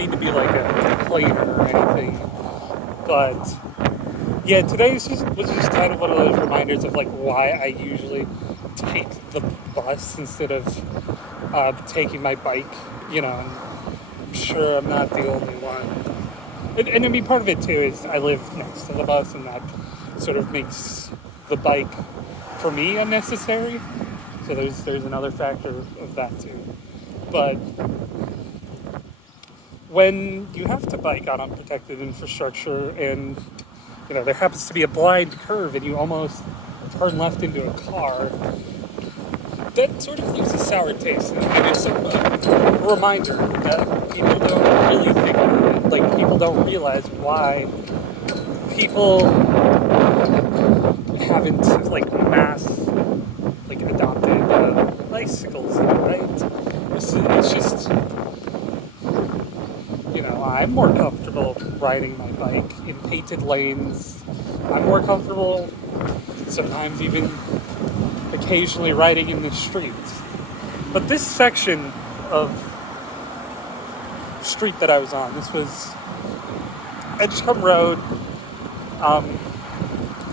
mean to be like a complainer or anything, but yeah, today was just kind of one of those reminders of like why I usually take the bus instead of taking my bike. You know, I'm sure I'm not the only one. And I mean, part of it too is I live next to the bus, and that sort of makes the bike for me unnecessary. So there's another factor of that too. But when you have to bike on unprotected infrastructure and there happens to be a blind curve and you almost turn left into a car, that sort of leaves a sour taste. And it's a reminder that people don't really think about it. Like, people don't realize why people haven't, like, like, adopted bicycles, right? It's just, I'm more comfortable riding my bike in painted lanes. I'm more comfortable sometimes even occasionally riding in the streets. But this section of street that I was on, this was Edgecombe Road,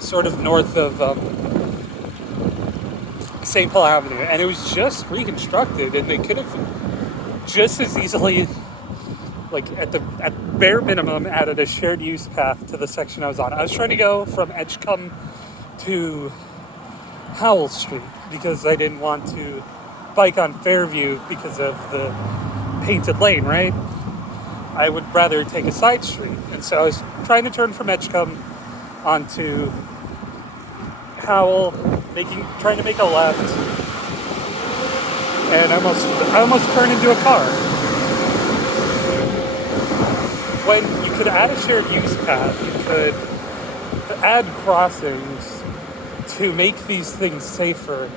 sort of north of St. Paul Avenue, and it was just reconstructed, and they could have just as easily, like at bare minimum, added a shared use path to the section I was on. I was trying to go from Edgecombe to Howell Street because I didn't want to bike on Fairview because of the painted lane, right? I would rather take a side street. And so I was trying to turn from Edgecombe onto Howell, trying to make a left, and I almost turned into a car. When you could add a shared use path, you could add crossings to make these things safer,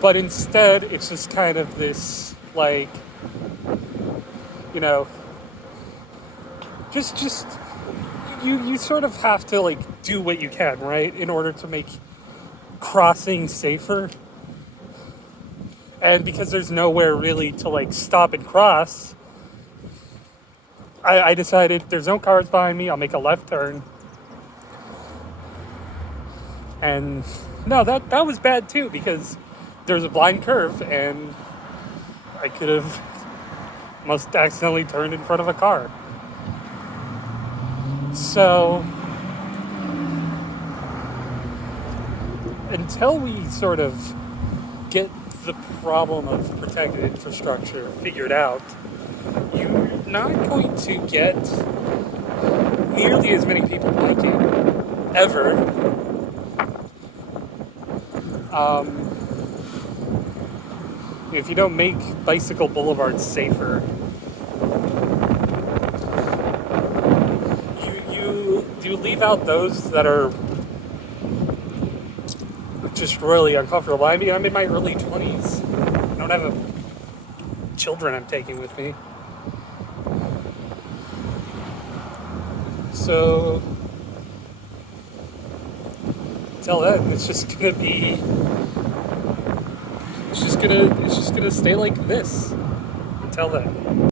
but instead it's just kind of this, like, just you sort of have to, like, do what you can, right, in order to make crossing safer. And because there's nowhere really to, like, stop and cross, I decided there's no cars behind me, I'll make a left turn. And no, that was bad too, because there's a blind curve and I could have almost accidentally turned in front of a car. So until we sort of get the problem of protected infrastructure figured out, you're not going to get nearly as many people biking ever. If you don't make bicycle boulevards safer, you leave out those that are just really uncomfortable. I mean, I'm in my early 20s. I don't have children I'm taking with me. So until then, it's just gonna stay like this until then.